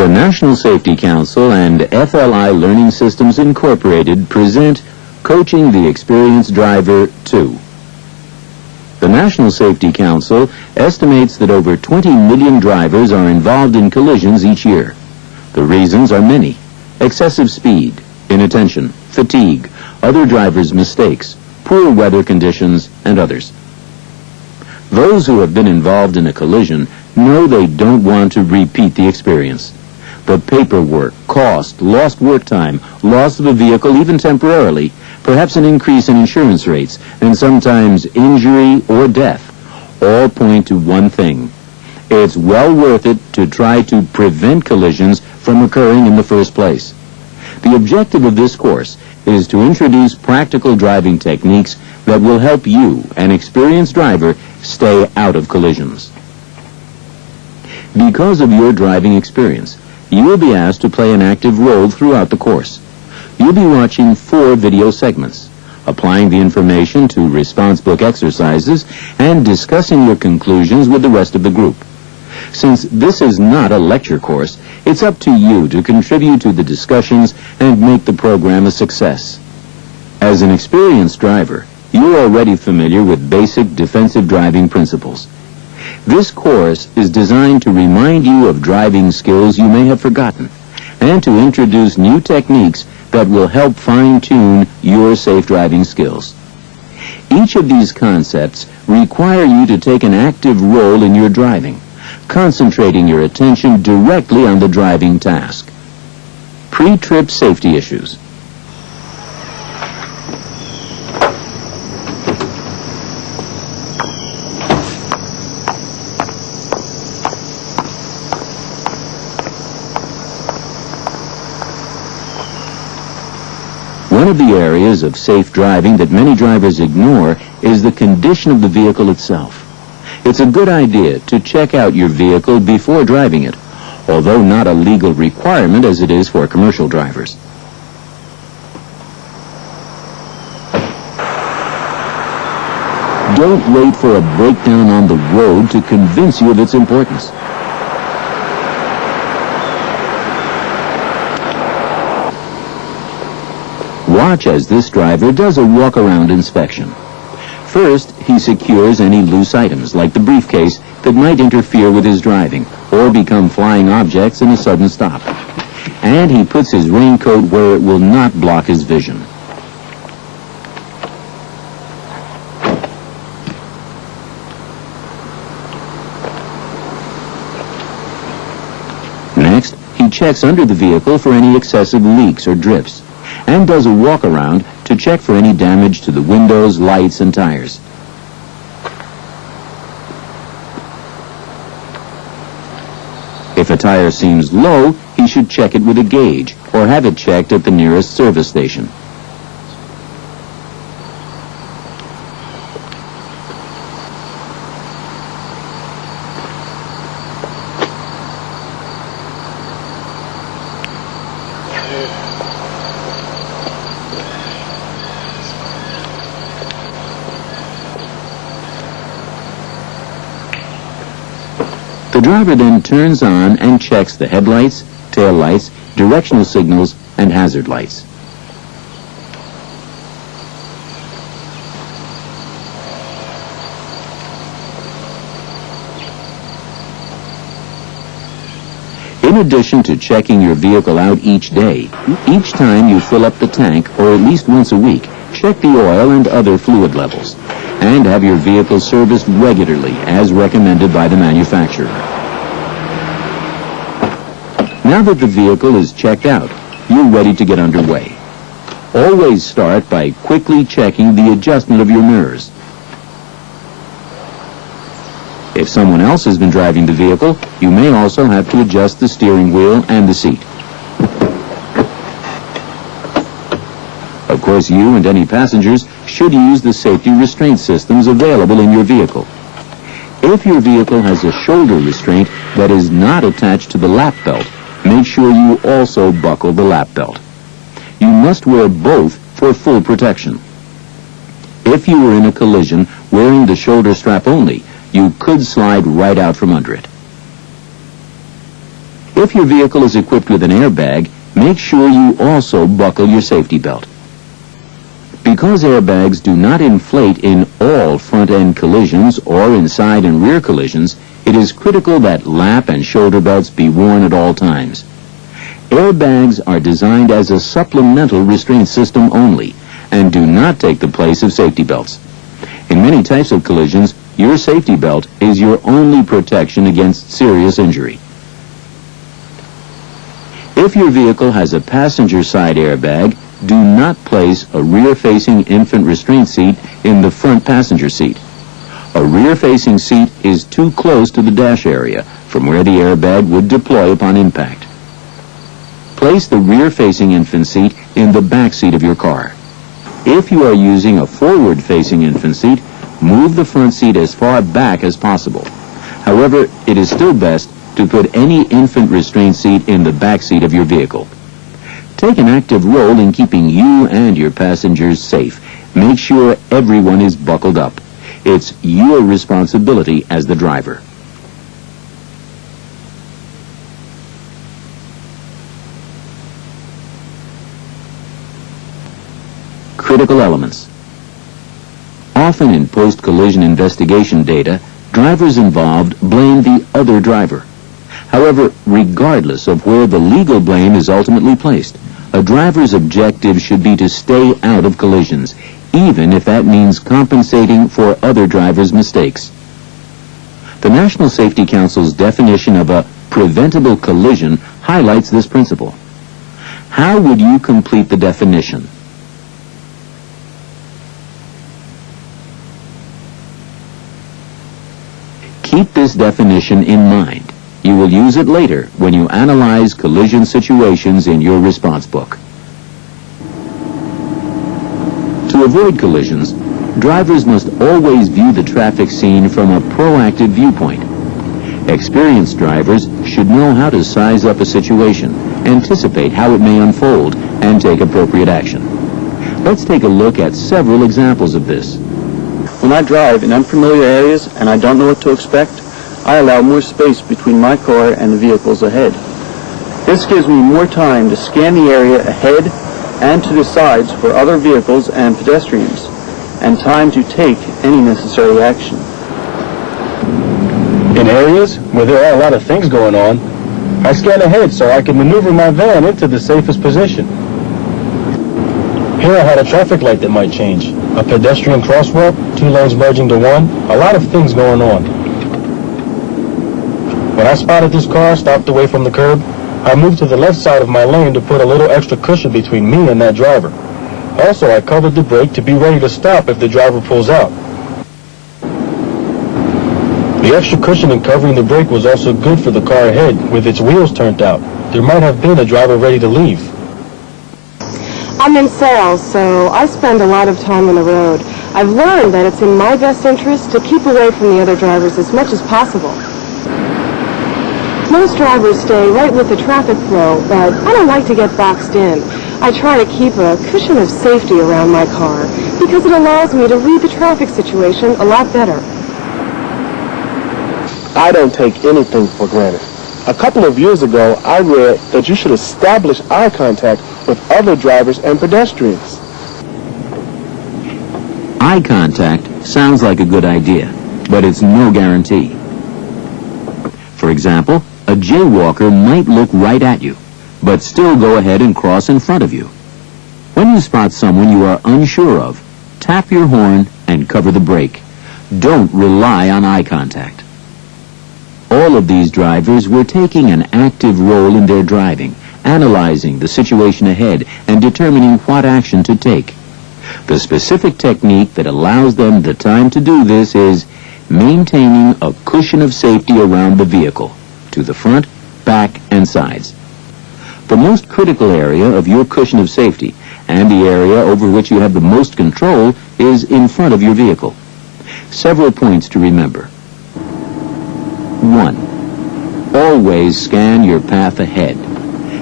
The National Safety Council and FLI Learning Systems Incorporated present Coaching the Experienced Driver 2. The National Safety Council estimates that over 20 million drivers are involved in collisions each year. The reasons are many: excessive speed, inattention, fatigue, other drivers' mistakes, poor weather conditions, and others. Those who have been involved in a collision know they don't want to repeat the experience. The paperwork, cost, lost work time, loss of a vehicle even temporarily, perhaps an increase in insurance rates, and sometimes injury or death, all point to one thing. It's well worth it to try to prevent collisions from occurring in the first place. The objective of this course is to introduce practical driving techniques that will help you, an experienced driver, stay out of collisions. Because of your driving experience, you will be asked to play an active role throughout the course. You'll be watching 4 video segments, applying the information to response book exercises, and discussing your conclusions with the rest of the group. Since this is not a lecture course, it's up to you to contribute to the discussions and make the program a success. As an experienced driver, you're already familiar with basic defensive driving principles. This course is designed to remind you of driving skills you may have forgotten, and to introduce new techniques that will help fine-tune your safe driving skills. Each of these concepts require you to take an active role in your driving, concentrating your attention directly on the driving task. Pre-trip safety issues. One of the areas of safe driving that many drivers ignore is the condition of the vehicle itself. It's a good idea to check out your vehicle before driving it, although not a legal requirement as it is for commercial drivers. Don't wait for a breakdown on the road to convince you of its importance. Watch as this driver does a walk-around inspection. First, he secures any loose items, like the briefcase, that might interfere with his driving or become flying objects in a sudden stop. And he puts his raincoat where it will not block his vision. Next, he checks under the vehicle for any excessive leaks or drips, and does a walk-around to check for any damage to the windows, lights, and tires. If a tire seems low, he should check it with a gauge or have it checked at the nearest service station. The driver then turns on and checks the headlights, tail lights, directional signals, and hazard lights. In addition to checking your vehicle out each day, each time you fill up the tank, or at least once a week, check the oil and other fluid levels, and have your vehicle serviced regularly as recommended by the manufacturer. Now that the vehicle is checked out, you're ready to get underway. Always start by quickly checking the adjustment of your mirrors. If someone else has been driving the vehicle, you may also have to adjust the steering wheel and the seat. Of course, you and any passengers should use the safety restraint systems available in your vehicle. If your vehicle has a shoulder restraint that is not attached to the lap belt, make sure you also buckle the lap belt. You must wear both for full protection. If you were in a collision wearing the shoulder strap only, you could slide right out from under it. If your vehicle is equipped with an airbag, make sure you also buckle your safety belt. Because airbags do not inflate in all front-end collisions or in side and rear collisions, it is critical that lap and shoulder belts be worn at all times. Airbags are designed as a supplemental restraint system only and do not take the place of safety belts. In many types of collisions, your safety belt is your only protection against serious injury. If your vehicle has a passenger side airbag, do not place a rear-facing infant restraint seat in the front passenger seat. A rear-facing seat is too close to the dash area from where the airbag would deploy upon impact. Place the rear-facing infant seat in the back seat of your car. If you are using a forward-facing infant seat, move the front seat as far back as possible. However, it is still best to put any infant restraint seat in the back seat of your vehicle. Take an active role in keeping you and your passengers safe. Make sure everyone is buckled up. It's your responsibility as the driver. Critical elements. Often in post-collision investigation data, drivers involved blame the other driver. However, regardless of where the legal blame is ultimately placed, a driver's objective should be to stay out of collisions, even if that means compensating for other drivers' mistakes. The National Safety Council's definition of a preventable collision highlights this principle. How would you complete the definition? Keep this definition in mind. You will use it later when you analyze collision situations in your response book. To avoid collisions, drivers must always view the traffic scene from a proactive viewpoint. Experienced drivers should know how to size up a situation, anticipate how it may unfold, and take appropriate action. Let's take a look at several examples of this. When I drive in unfamiliar areas and I don't know what to expect, I allow more space between my car and the vehicles ahead. This gives me more time to scan the area ahead and to the sides for other vehicles and pedestrians, and time to take any necessary action. In areas where there are a lot of things going on, I scan ahead so I can maneuver my van into the safest position. Here I had a traffic light that might change, a pedestrian crosswalk, 2 lanes merging to one, a lot of things going on. When I spotted this car stopped away from the curb, I moved to the left side of my lane to put a little extra cushion between me and that driver. Also, I covered the brake to be ready to stop if the driver pulls out. The extra cushioning covering the brake was also good for the car ahead, with its wheels turned out. There might have been a driver ready to leave. I'm in sales, so I spend a lot of time on the road. I've learned that it's in my best interest to keep away from the other drivers as much as possible. Most drivers stay right with the traffic flow, but I don't like to get boxed in. I try to keep a cushion of safety around my car because it allows me to read the traffic situation a lot better. I don't take anything for granted. A couple of years ago, I read that you should establish eye contact with other drivers and pedestrians. Eye contact sounds like a good idea, but it's no guarantee. For example, a jaywalker might look right at you, but still go ahead and cross in front of you. When you spot someone you are unsure of, tap your horn and cover the brake. Don't rely on eye contact. All of these drivers were taking an active role in their driving, analyzing the situation ahead and determining what action to take. The specific technique that allows them the time to do this is maintaining a cushion of safety around the vehicle, to the front, back, and sides. The most critical area of your cushion of safety, and the area over which you have the most control, is in front of your vehicle. Several points to remember. 1. Always scan your path ahead.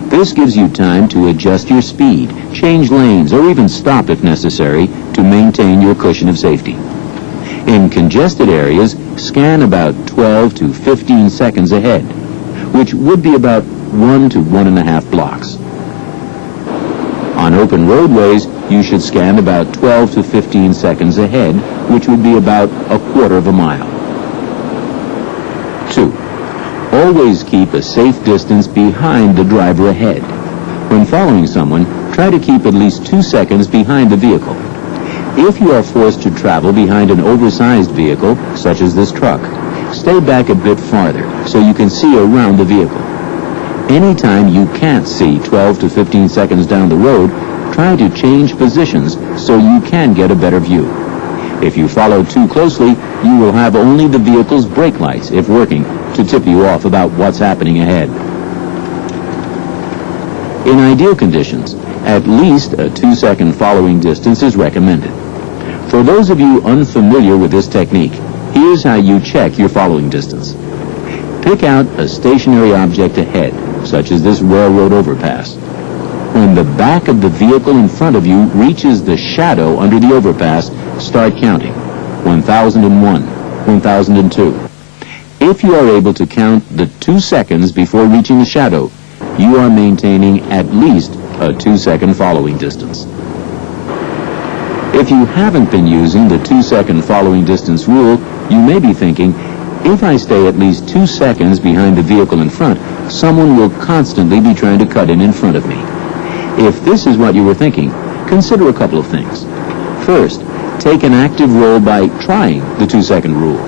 This gives you time to adjust your speed, change lanes, or even stop if necessary to maintain your cushion of safety. In congested areas, scan about 12 to 15 seconds ahead, which would be about 1 to 1.5 blocks. On open roadways, you should scan about 12 to 15 seconds ahead, which would be about a quarter of a mile. 2. Always keep a safe distance behind the driver ahead. When following someone, try to keep at least 2 seconds behind the vehicle. If you are forced to travel behind an oversized vehicle, such as this truck, stay back a bit farther so you can see around the vehicle. Anytime you can't see 12 to 15 seconds down the road, try to change positions so you can get a better view. If you follow too closely, you will have only the vehicle's brake lights, if working, to tip you off about what's happening ahead. In ideal conditions, at least a 2-second following distance is recommended. For those of you unfamiliar with this technique, here's how you check your following distance. Pick out a stationary object ahead, such as this railroad overpass. When the back of the vehicle in front of you reaches the shadow under the overpass, start counting. 1001, 1002. If you are able to count the 2 seconds before reaching the shadow, you are maintaining at least a 2-second following distance. If you haven't been using the 2-second following distance rule, you may be thinking, if I stay at least 2 seconds behind the vehicle in front, someone will constantly be trying to cut in front of me. If this is what you were thinking, consider a couple of things. First, take an active role by trying the 2-second rule.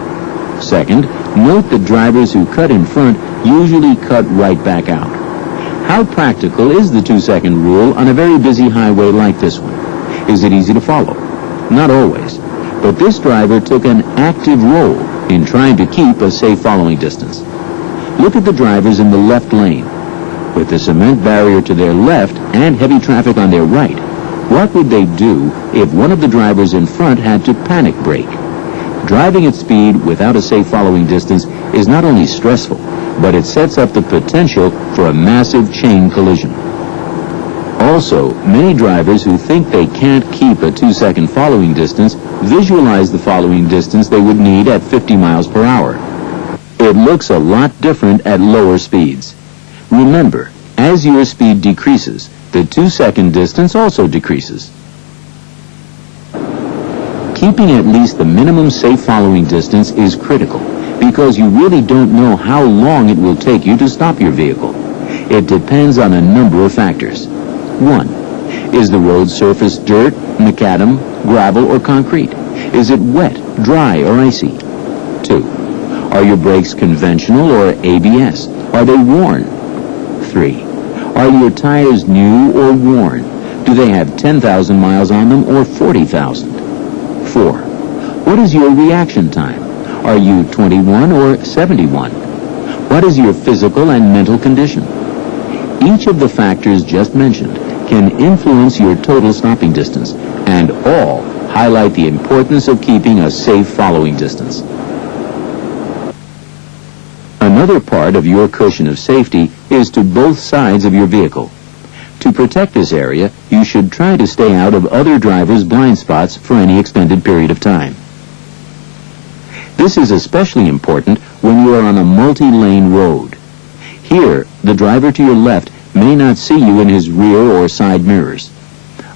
Second, note that drivers who cut in front usually cut right back out. How practical is the 2-second rule on a very busy highway like this one? Is it easy to follow? Not always. But this driver took an active role in trying to keep a safe following distance. Look at the drivers in the left lane. With the cement barrier to their left and heavy traffic on their right, what would they do if one of the drivers in front had to panic brake? Driving at speed without a safe following distance is not only stressful, but it sets up the potential for a massive chain collision. Also, many drivers who think they can't keep a 2-second following distance visualize the following distance they would need at 50 miles per hour. It looks a lot different at lower speeds. Remember, as your speed decreases, the 2-second distance also decreases. Keeping at least the minimum safe following distance is critical because you really don't know how long it will take you to stop your vehicle. It depends on a number of factors. 1. Is the road surface dirt, macadam, gravel, or concrete? Is it wet, dry, or icy? 2. Are your brakes conventional or ABS? Are they worn? 3. Are your tires new or worn? Do they have 10,000 miles on them or 40,000? 4. What is your reaction time? Are you 21 or 71? What is your physical and mental condition? Each of the factors just mentioned can influence your total stopping distance, and all highlight the importance of keeping a safe following distance. Another part of your cushion of safety is to both sides of your vehicle. To protect this area, you should try to stay out of other drivers' blind spots for any extended period of time. This is especially important when you are on a multi-lane road. Here, the driver to your left may not see you in his rear or side mirrors.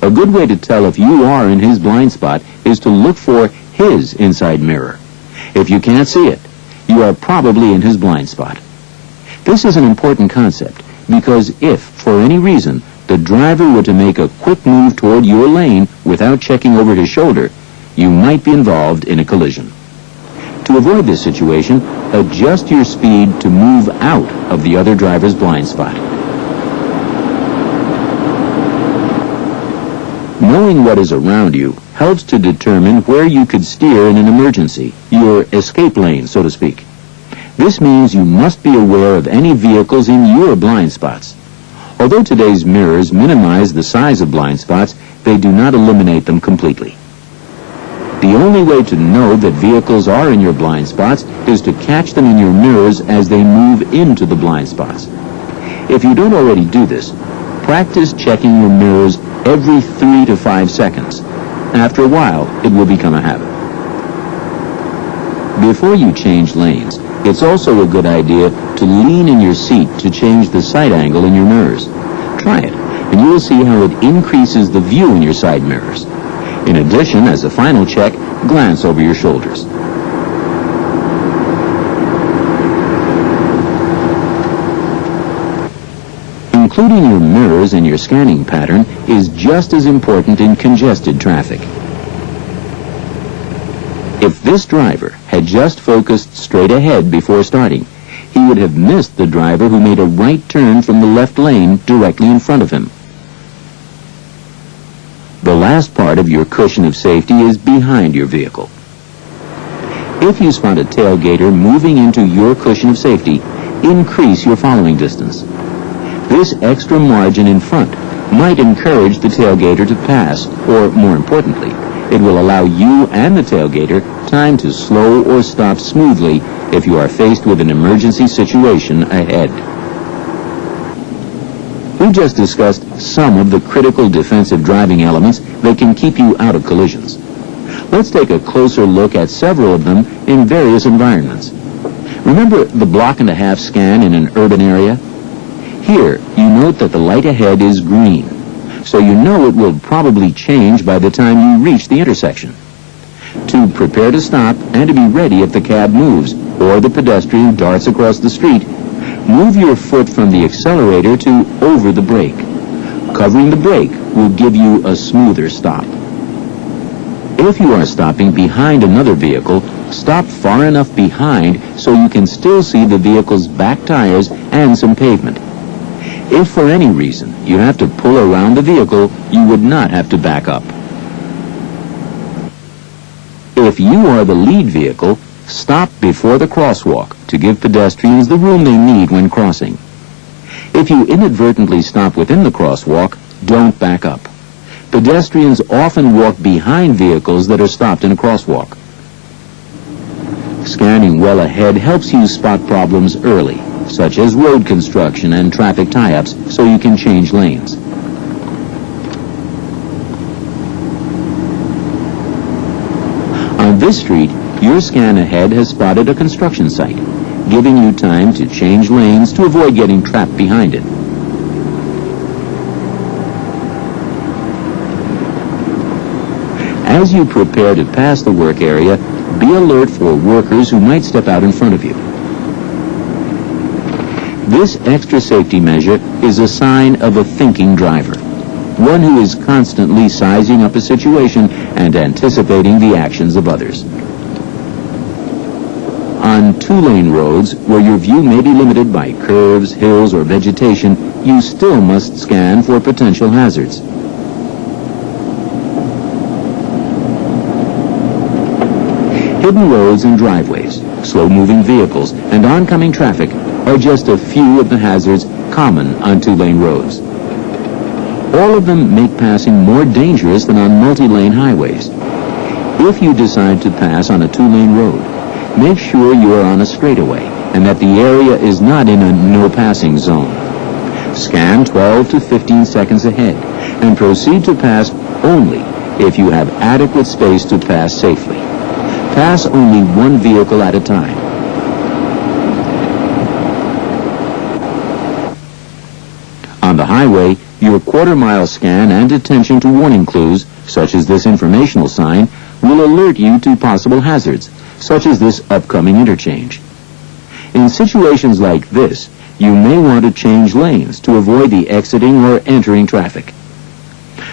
A good way to tell if you are in his blind spot is to look for his inside mirror. If you can't see it, you are probably in his blind spot. This is an important concept because if, for any reason, the driver were to make a quick move toward your lane without checking over his shoulder, you might be involved in a collision. To avoid this situation, adjust your speed to move out of the other driver's blind spot. Knowing what is around you helps to determine where you could steer in an emergency, your escape lane, so to speak. This means you must be aware of any vehicles in your blind spots. Although today's mirrors minimize the size of blind spots, they do not eliminate them completely. The only way to know that vehicles are in your blind spots is to catch them in your mirrors as they move into the blind spots. If you don't already do this, practice checking your mirrors every 3 to 5 seconds. After a while, it will become a habit. Before you change lanes, it's also a good idea to lean in your seat to change the sight angle in your mirrors. Try it, and you will see how it increases the view in your side mirrors. In addition, as a final check, glance over your shoulders. Including your mirrors in your scanning pattern is just as important in congested traffic. If this driver had just focused straight ahead before starting, he would have missed the driver who made a right turn from the left lane directly in front of him. The last part of your cushion of safety is behind your vehicle. If you spot a tailgater moving into your cushion of safety, increase your following distance. This extra margin in front might encourage the tailgater to pass, or more importantly, it will allow you and the tailgater time to slow or stop smoothly if you are faced with an emergency situation ahead. We just discussed some of the critical defensive driving elements that can keep you out of collisions. Let's take a closer look at several of them in various environments. Remember the block-and-a-half scan in an urban area? Here, you note that the light ahead is green, so you know it will probably change by the time you reach the intersection. To prepare to stop and to be ready if the cab moves or the pedestrian darts across the street, move your foot from the accelerator to over the brake. Covering the brake will give you a smoother stop. If you are stopping behind another vehicle, stop far enough behind so you can still see the vehicle's back tires and some pavement. If for any reason you have to pull around the vehicle, you would not have to back up. If you are the lead vehicle, stop before the crosswalk to give pedestrians the room they need when crossing. If you inadvertently stop within the crosswalk, don't back up. Pedestrians often walk behind vehicles that are stopped in a crosswalk. Scanning well ahead helps you spot problems early, such as road construction and traffic tie-ups, so you can change lanes. On this street, your scan ahead has spotted a construction site, giving you time to change lanes to avoid getting trapped behind it. As you prepare to pass the work area, be alert for workers who might step out in front of you. This extra safety measure is a sign of a thinking driver, one who is constantly sizing up a situation and anticipating the actions of others. On two-lane roads, where your view may be limited by curves, hills, or vegetation, you still must scan for potential hazards. Hidden roads and driveways, slow-moving vehicles, and oncoming traffic are just a few of the hazards common on two-lane roads. All of them make passing more dangerous than on multi-lane highways. If you decide to pass on a two-lane road, make sure you are on a straightaway and that the area is not in a no-passing zone. Scan 12 to 15 seconds ahead and proceed to pass only if you have adequate space to pass safely. Pass only one vehicle at a time. On the highway, your quarter-mile scan and attention to warning clues, such as this informational sign, will alert you to possible hazards, such as this upcoming interchange. In situations like this, you may want to change lanes to avoid the exiting or entering traffic.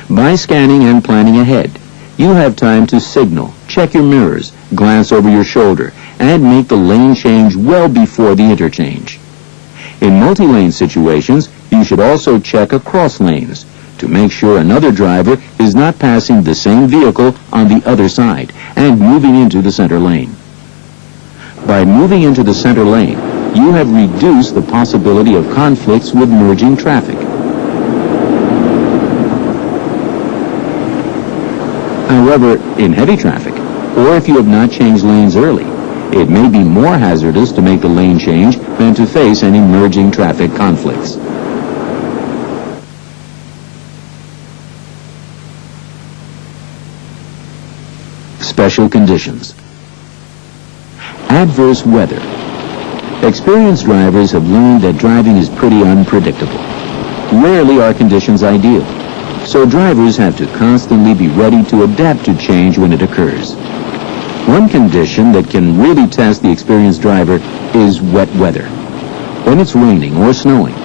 By scanning and planning ahead, you have time to signal, check your mirrors, glance over your shoulder, and make the lane change well before the interchange. In multi-lane situations, you should also check across lanes to make sure another driver is not passing the same vehicle on the other side and moving into the center lane. By moving into the center lane, you have reduced the possibility of conflicts with merging traffic. However, in heavy traffic, or if you have not changed lanes early, it may be more hazardous to make the lane change than to face any merging traffic conflicts. Special conditions. Adverse weather. Experienced drivers have learned that driving is pretty unpredictable. Rarely are conditions ideal, so drivers have to constantly be ready to adapt to change when it occurs. One condition that can really test the experienced driver is wet weather. When it's raining or snowing,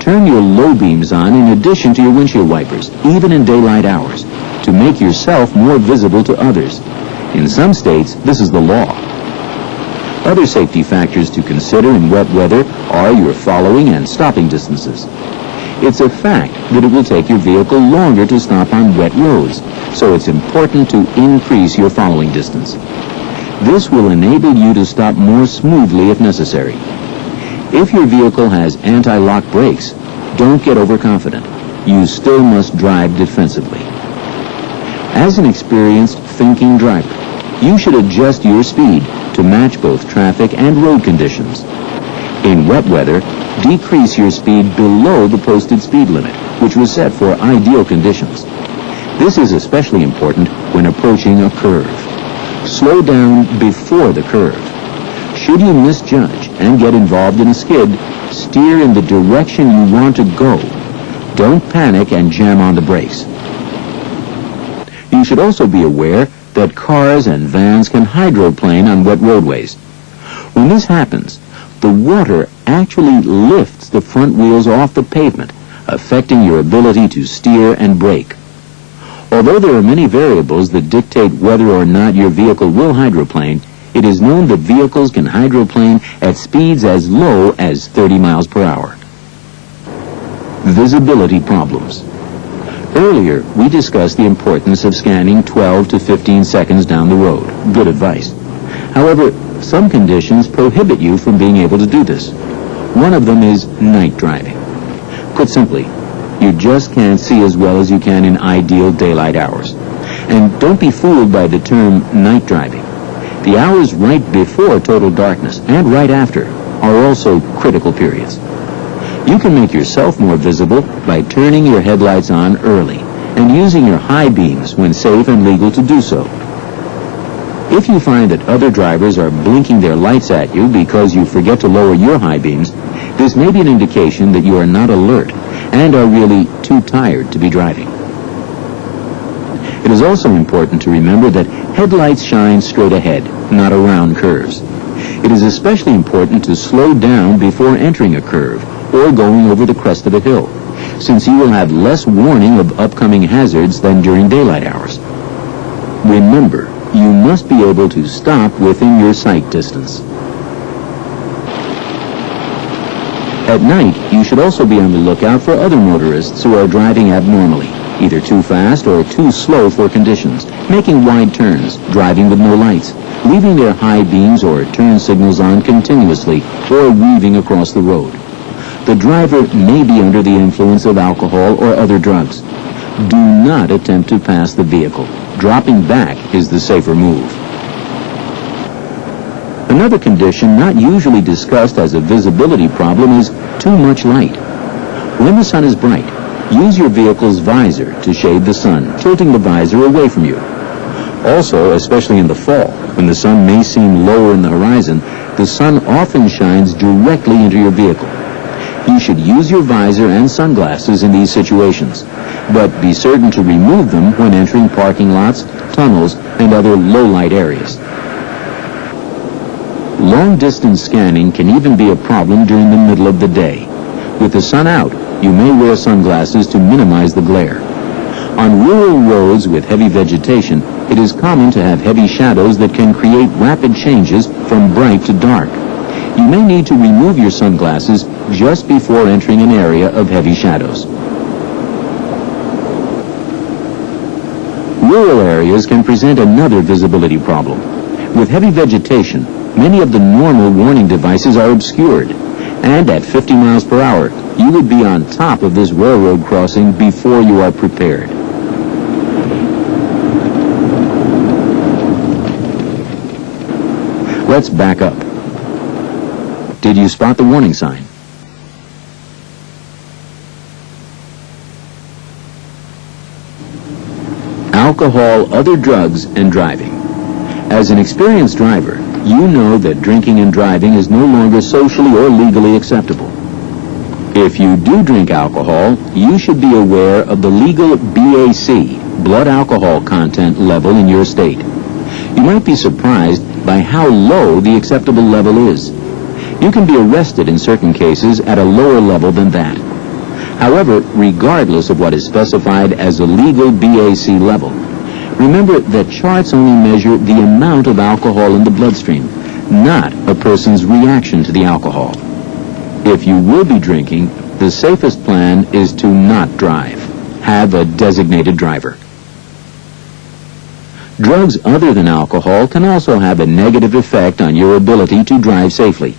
turn your low beams on in addition to your windshield wipers, even in daylight hours, to make yourself more visible to others. In some states, this is the law. Other safety factors to consider in wet weather are your following and stopping distances. It's a fact that it will take your vehicle longer to stop on wet roads, so it's important to increase your following distance. This will enable you to stop more smoothly if necessary. If your vehicle has anti-lock brakes, don't get overconfident. You still must drive defensively. As an experienced, thinking driver, you should adjust your speed to match both traffic and road conditions. In wet weather, decrease your speed below the posted speed limit, which was set for ideal conditions. This is especially important when approaching a curve. Slow down before the curve. Should you misjudge and get involved in a skid, steer in the direction you want to go. Don't panic and jam on the brakes. You should also be aware that cars and vans can hydroplane on wet roadways. When this happens, the water actually lifts the front wheels off the pavement, affecting your ability to steer and brake. Although there are many variables that dictate whether or not your vehicle will hydroplane, it is known that vehicles can hydroplane at speeds as low as 30 miles per hour. Visibility problems. Earlier, we discussed the importance of scanning 12 to 15 seconds down the road. Good advice. However, some conditions prohibit you from being able to do this. One of them is night driving. Put simply, you just can't see as well as you can in ideal daylight hours. And don't be fooled by the term night driving. The hours right before total darkness and right after are also critical periods. You can make yourself more visible by turning your headlights on early and using your high beams when safe and legal to do so. If you find that other drivers are blinking their lights at you because you forget to lower your high beams, this may be an indication that you are not alert and are really too tired to be driving. It is also important to remember that headlights shine straight ahead, not around curves. It is especially important to slow down before entering a curve or going over the crest of a hill, since you will have less warning of upcoming hazards than during daylight hours. Remember, you must be able to stop within your sight distance. At night, you should also be on the lookout for other motorists who are driving abnormally, either too fast or too slow for conditions, making wide turns, driving with no lights, leaving their high beams or turn signals on continuously, or weaving across the road. The driver may be under the influence of alcohol or other drugs. Do not attempt to pass the vehicle. Dropping back is the safer move. Another condition not usually discussed as a visibility problem is too much light. When the sun is bright, use your vehicle's visor to shade the sun, tilting the visor away from you. Also, especially in the fall, when the sun may seem lower in the horizon, the sun often shines directly into your vehicle. You should use your visor and sunglasses in these situations, but be certain to remove them when entering parking lots, tunnels, and other low-light areas. Long-distance scanning can even be a problem during the middle of the day. With the sun out, you may wear sunglasses to minimize the glare. On rural roads with heavy vegetation, it is common to have heavy shadows that can create rapid changes from bright to dark. You may need to remove your sunglasses just before entering an area of heavy shadows. Rural areas can present another visibility problem. With heavy vegetation, many of the normal warning devices are obscured, and at 50 miles per hour, you would be on top of this railroad crossing before you are prepared. Let's back up. Did you spot the warning sign? Alcohol, other drugs, and driving. As an experienced driver, you know that drinking and driving is no longer socially or legally acceptable. If you do drink alcohol, you should be aware of the legal BAC, blood alcohol content level in your state. You might be surprised by how low the acceptable level is. You can be arrested in certain cases at a lower level than that. However, regardless of what is specified as a legal BAC level, remember that charts only measure the amount of alcohol in the bloodstream, not a person's reaction to the alcohol. If you will be drinking, the safest plan is to not drive. Have a designated driver. Drugs other than alcohol can also have a negative effect on your ability to drive safely.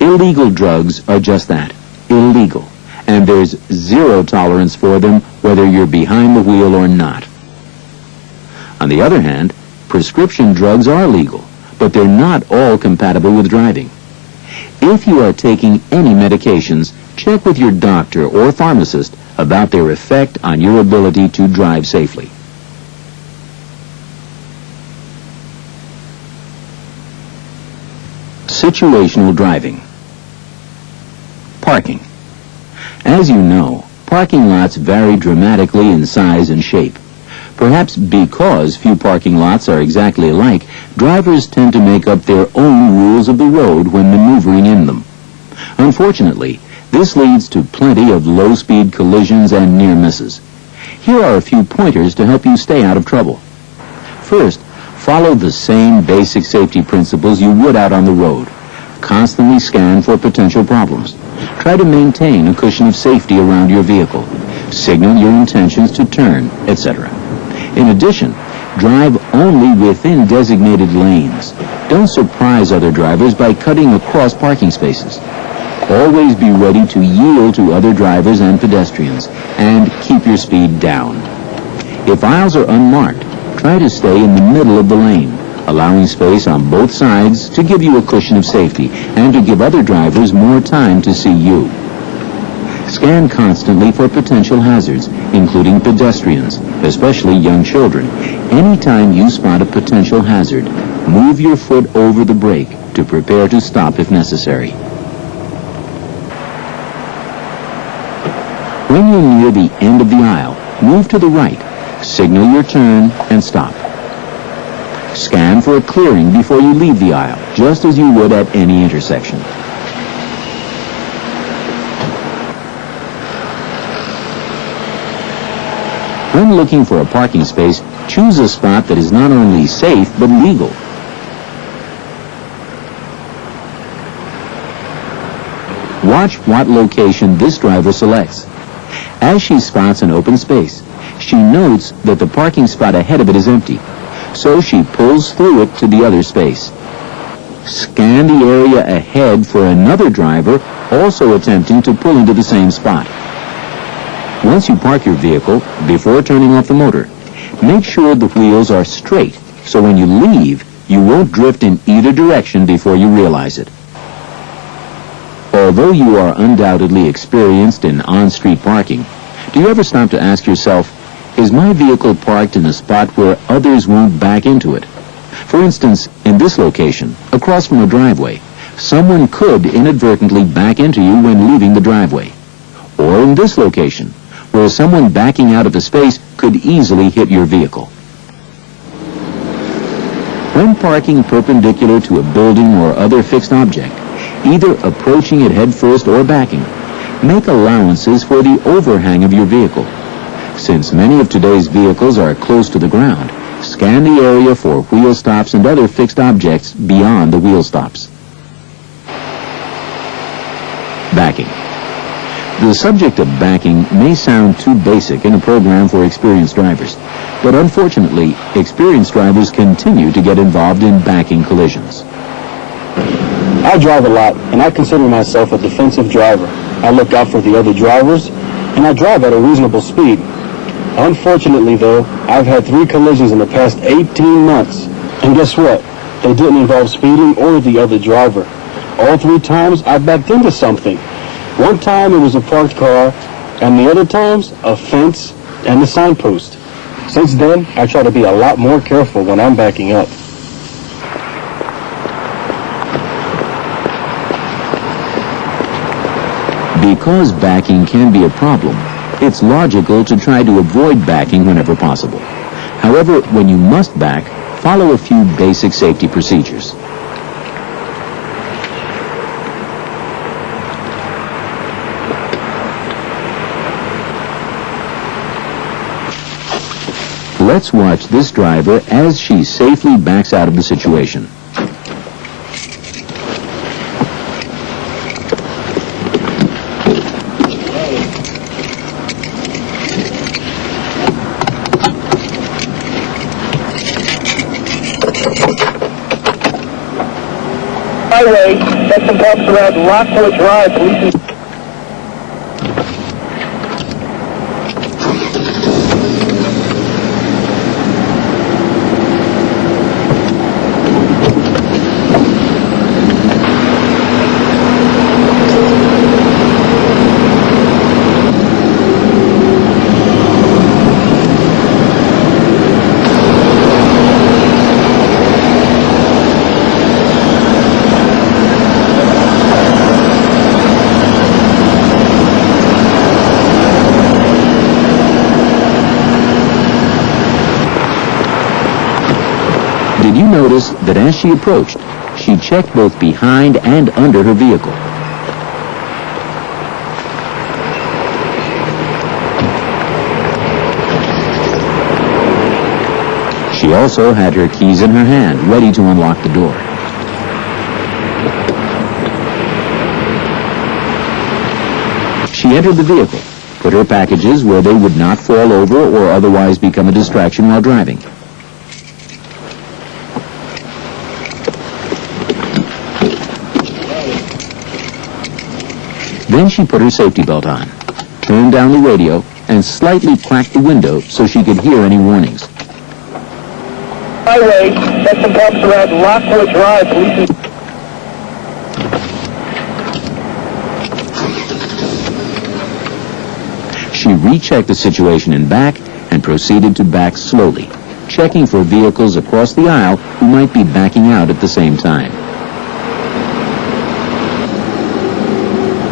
Illegal drugs are just that, illegal, and there's zero tolerance for them whether you're behind the wheel or not. On the other hand, prescription drugs are legal, but they're not all compatible with driving. If you are taking any medications, check with your doctor or pharmacist about their effect on your ability to drive safely. Situational driving. Parking. As you know, parking lots vary dramatically in size and shape. Perhaps because few parking lots are exactly alike, drivers tend to make up their own rules of the road when maneuvering in them. Unfortunately, this leads to plenty of low-speed collisions and near misses. Here are a few pointers to help you stay out of trouble. First, follow the same basic safety principles you would out on the road. Constantly scan for potential problems. Try to maintain a cushion of safety around your vehicle. Signal your intentions to turn, etc. In addition, drive only within designated lanes. Don't surprise other drivers by cutting across parking spaces. Always be ready to yield to other drivers and pedestrians, and keep your speed down. If aisles are unmarked, try to stay in the middle of the lane, allowing space on both sides to give you a cushion of safety and to give other drivers more time to see you. Scan constantly for potential hazards, including pedestrians, especially young children. Anytime you spot a potential hazard, move your foot over the brake to prepare to stop if necessary. When you're near the end of the aisle, move to the right, signal your turn, and stop. Scan for a clearing before you leave the aisle, just as you would at any intersection. When looking for a parking space, choose a spot that is not only safe, but legal. Watch what location this driver selects. As she spots an open space, she notes that the parking spot ahead of it is empty, so she pulls through it to the other space. Scan the area ahead for another driver also attempting to pull into the same spot. Once you park your vehicle, before turning off the motor, make sure the wheels are straight, so when you leave, you won't drift in either direction before you realize it. Although you are undoubtedly experienced in on-street parking, do you ever stop to ask yourself, is my vehicle parked in a spot where others won't back into it? For instance, in this location, across from a driveway, someone could inadvertently back into you when leaving the driveway. Or in this location, where someone backing out of a space could easily hit your vehicle. When parking perpendicular to a building or other fixed object, either approaching it headfirst or backing, make allowances for the overhang of your vehicle. Since many of today's vehicles are close to the ground, scan the area for wheel stops and other fixed objects beyond the wheel stops. Backing. The subject of backing may sound too basic in a program for experienced drivers, but unfortunately, experienced drivers continue to get involved in backing collisions. I drive a lot, and I consider myself a defensive driver. I look out for the other drivers, and I drive at a reasonable speed. Unfortunately, though, I've had 3 collisions in the past 18 months. And guess what? They didn't involve speeding or the other driver. All 3 times, I backed into something. One time, it was a parked car, and the other times, a fence and a signpost. Since then, I try to be a lot more careful when I'm backing up. Because backing can be a problem, it's logical to try to avoid backing whenever possible. However, when you must back, follow a few basic safety procedures. Let's watch this driver as she safely backs out of the situation. Highway, section pumps around Rockport Drive, police. Did you notice that as she approached, she checked both behind and under her vehicle? She also had her keys in her hand, ready to unlock the door. She entered the vehicle, put her packages where they would not fall over or otherwise become a distraction while driving. Then she put her safety belt on, turned down the radio, and slightly cracked the window so she could hear any warnings. Highway, section pumps around Rockport Drive, police. She rechecked the situation in back and proceeded to back slowly, checking for vehicles across the aisle who might be backing out at the same time.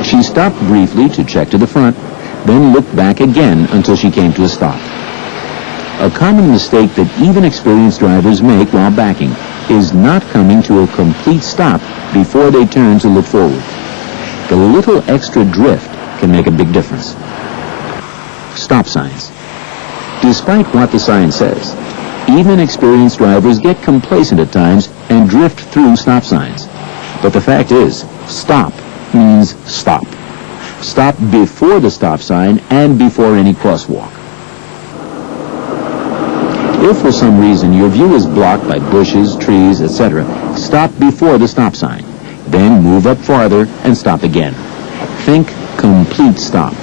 She stopped briefly to check to the front, then looked back again until she came to a stop. A common mistake that even experienced drivers make while backing is not coming to a complete stop before they turn to look forward. The little extra drift can make a big difference. Stop signs. Despite what the sign says, even experienced drivers get complacent at times and drift through stop signs. But the fact is, stop means stop. Stop before the stop sign and before any crosswalk. If for some reason your view is blocked by bushes, trees, etc., stop before the stop sign. Then move up farther and stop again. Think complete stop.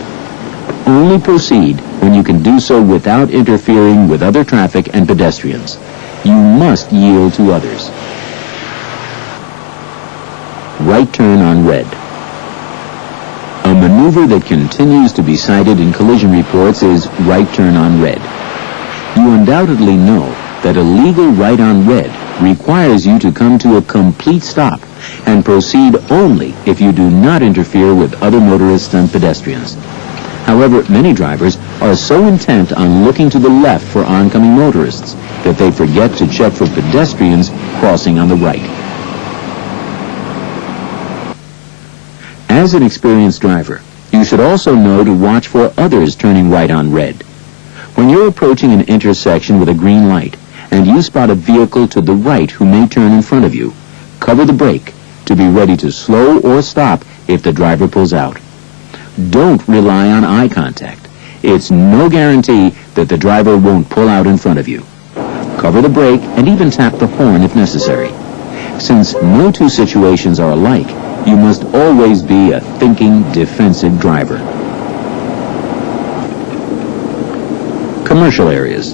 Only proceed when you can do so without interfering with other traffic and pedestrians. You must yield to others. Right turn on red. A maneuver that continues to be cited in collision reports is right turn on red. You undoubtedly know that a legal right on red requires you to come to a complete stop and proceed only if you do not interfere with other motorists and pedestrians. However, many drivers are so intent on looking to the left for oncoming motorists that they forget to check for pedestrians crossing on the right. As an experienced driver, you should also know to watch for others turning right on red. When you're approaching an intersection with a green light and you spot a vehicle to the right who may turn in front of you, cover the brake to be ready to slow or stop if the driver pulls out. Don't rely on eye contact. It's no guarantee that the driver won't pull out in front of you. Cover the brake and even tap the horn if necessary. Since no two situations are alike, you must always be a thinking, defensive driver. Commercial areas.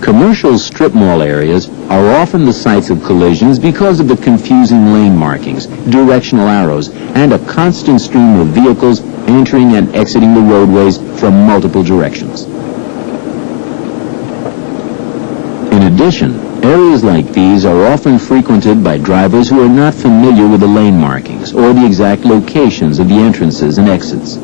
Commercial strip mall areas are often the sites of collisions because of the confusing lane markings, directional arrows, and a constant stream of vehicles entering and exiting the roadways from multiple directions. In addition, Areas like these are often frequented by drivers who are not familiar with the lane markings or the exact locations of the entrances and exits.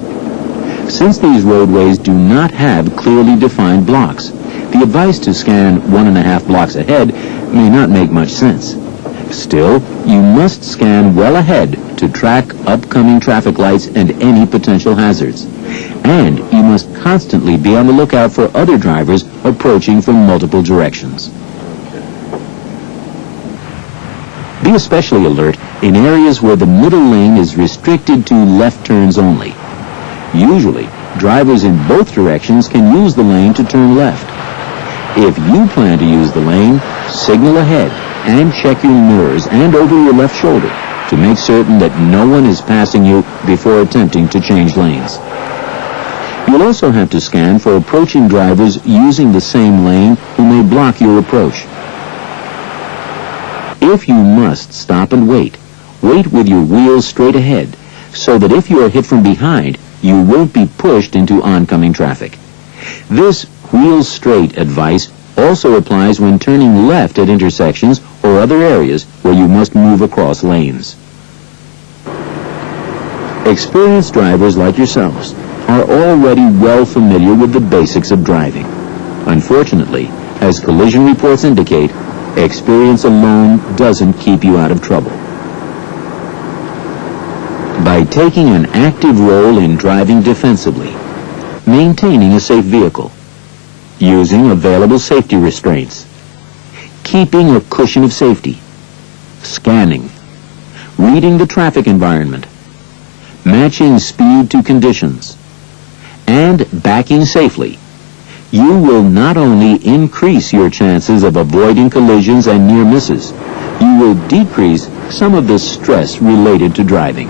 Since these roadways do not have clearly defined blocks, the advice to scan 1.5 blocks ahead may not make much sense. Still, you must scan well ahead to track upcoming traffic lights and any potential hazards. And you must constantly be on the lookout for other drivers approaching from multiple directions. Be especially alert in areas where the middle lane is restricted to left turns only. Usually, drivers in both directions can use the lane to turn left. If you plan to use the lane, signal ahead and check your mirrors and over your left shoulder to make certain that no one is passing you before attempting to change lanes. You'll also have to scan for approaching drivers using the same lane who may block your approach. If you must stop and wait with your wheels straight ahead so that if you are hit from behind, you won't be pushed into oncoming traffic. This wheels straight advice also applies when turning left at intersections or other areas where you must move across lanes. Experienced drivers like yourselves are already well familiar with the basics of driving. Unfortunately, as collision reports indicate, experience alone doesn't keep you out of trouble. By taking an active role in driving defensively, maintaining a safe vehicle, using available safety restraints, keeping a cushion of safety, scanning, reading the traffic environment, matching speed to conditions, and backing safely, you will not only increase your chances of avoiding collisions and near misses, you will decrease some of the stress related to driving.